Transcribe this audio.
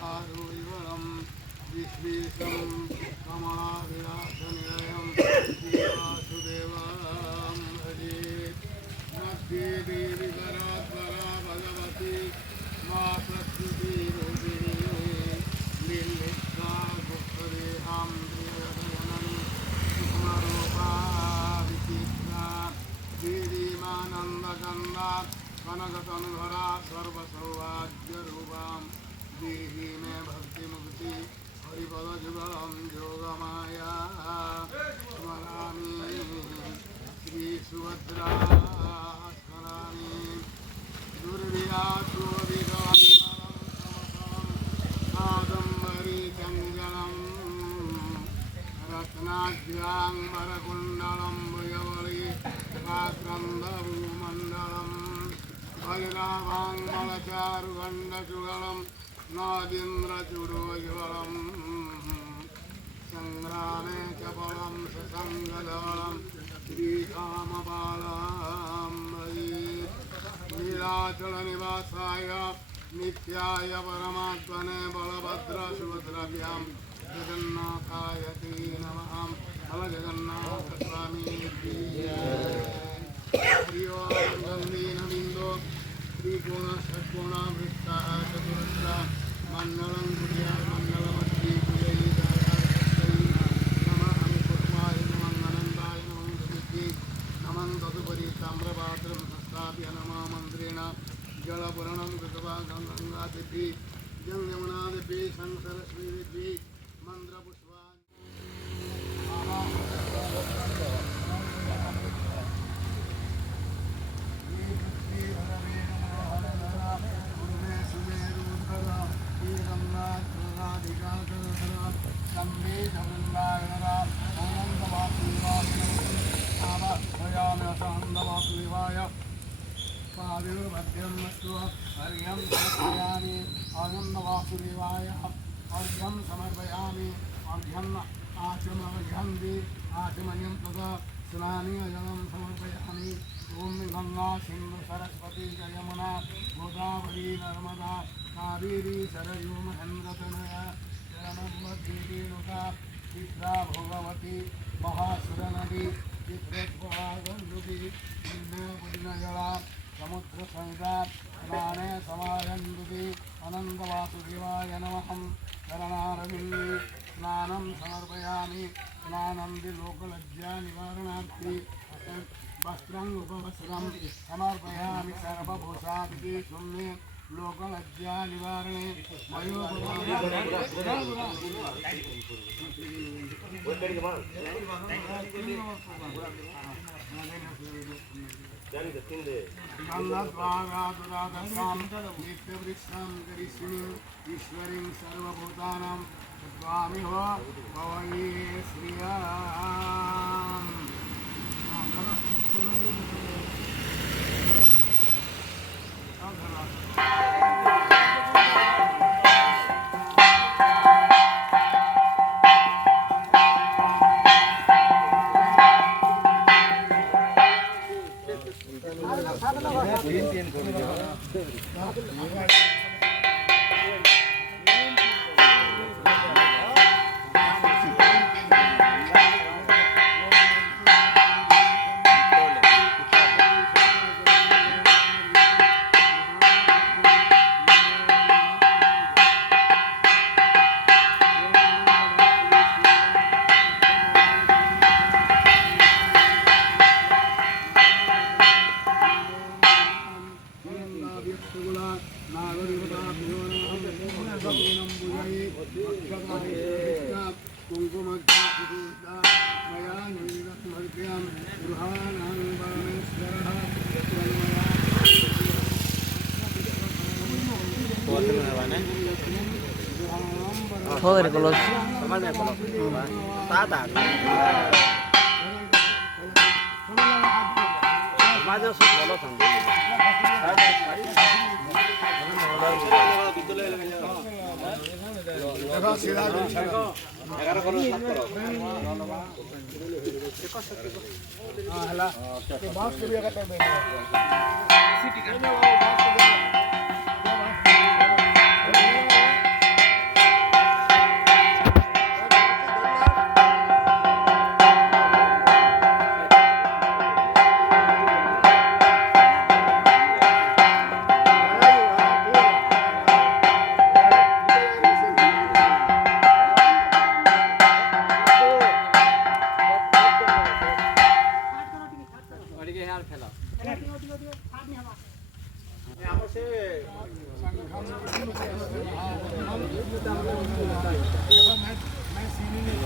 हारुवरं विश्वेशं कमलाविलासनिलयं वासुदेवं भजे मध्ये देवी करात्परा भगवती मा प्रकृतिरूपिणी लीलिका गुप्तदेहां प्रियदयनं सुखमरूपा विचित्रा गिरिमानन्दगन्धा कनकतनुधरा सर्वसौभाग्यरूपां देहि मे भक्तिमुक्ति हरिपदयुगलं योगमाया स्मरामि श्रीसुभद्रा स्मरामि दुर्विरासुविगलं कादम्बरीचञ्जनं रत्नाभ्याङ्बरकुण्डलं भुजबली काक्रन्दभूमण्डलम् भैरवाङ्गलचारुगण्डचुगलं नादीन्द्रचुरोज्वलं सङ्ग्रामे च बलं ससङ्गदलं श्रीकामबालं नीलाचलनिवासाय नित्याय परमात्मने बलभद्रसुभद्राभ्यां जगन्नाथाय ते नमः जगन्नाथस्वामी हरिओं त्रिकोण षट्कोण वृत्ता चतुरस्रा मंडलं कुर्या मंगलमस्ति नमः कुर्माय नमः अनन्ताय नमः सुखी नमः तदुपरि ताम्रपात्रं संस्थाप्य नमः मन्त्रेण जलपूरणं कृत्वा गङ्गादेवी जङ्गमनादेवी संसरस्वती मन्त्रपुष्पाणि पादिर्भद्यं मस्तु अर्घ्यं समर्पयामि आनन्दवासुदेवाय अर्घ्यं समर्पयामि अर्घ्यम् आचमर्घ्यन्ति आचमयं तदा स्नानीय जलं समर्पयामि ओम गंगा सिंधु सरस्वती च यमुना गोदावरी नर्मदा कावेरी सरयू महेन्द्रतनया शरणमद्भिरेणुका चित्रा भोगवती महासुरनदी चित्रगंगुदी पुण्यजला समुद्र संहिता स्नाने समारंभुति अनंतवासुदेवाय नमः शरणारविन्दे स्नानं समर्पयामि स्नानं लोकलज्जा निवारणार्थी वस्त्रं उपवस्त्रं समर्पयामि सर्वभूषादिके शून्ये लोकलज्जा निवारणे नित्यवृक्षं करिष्यिणीं ईश्वरीं सर्वभूतानां स्वामी हो भवये श्रियाम् Thôi kalau tata 맞아 수 걸어 당 यार फैला मैं सीनी नहीं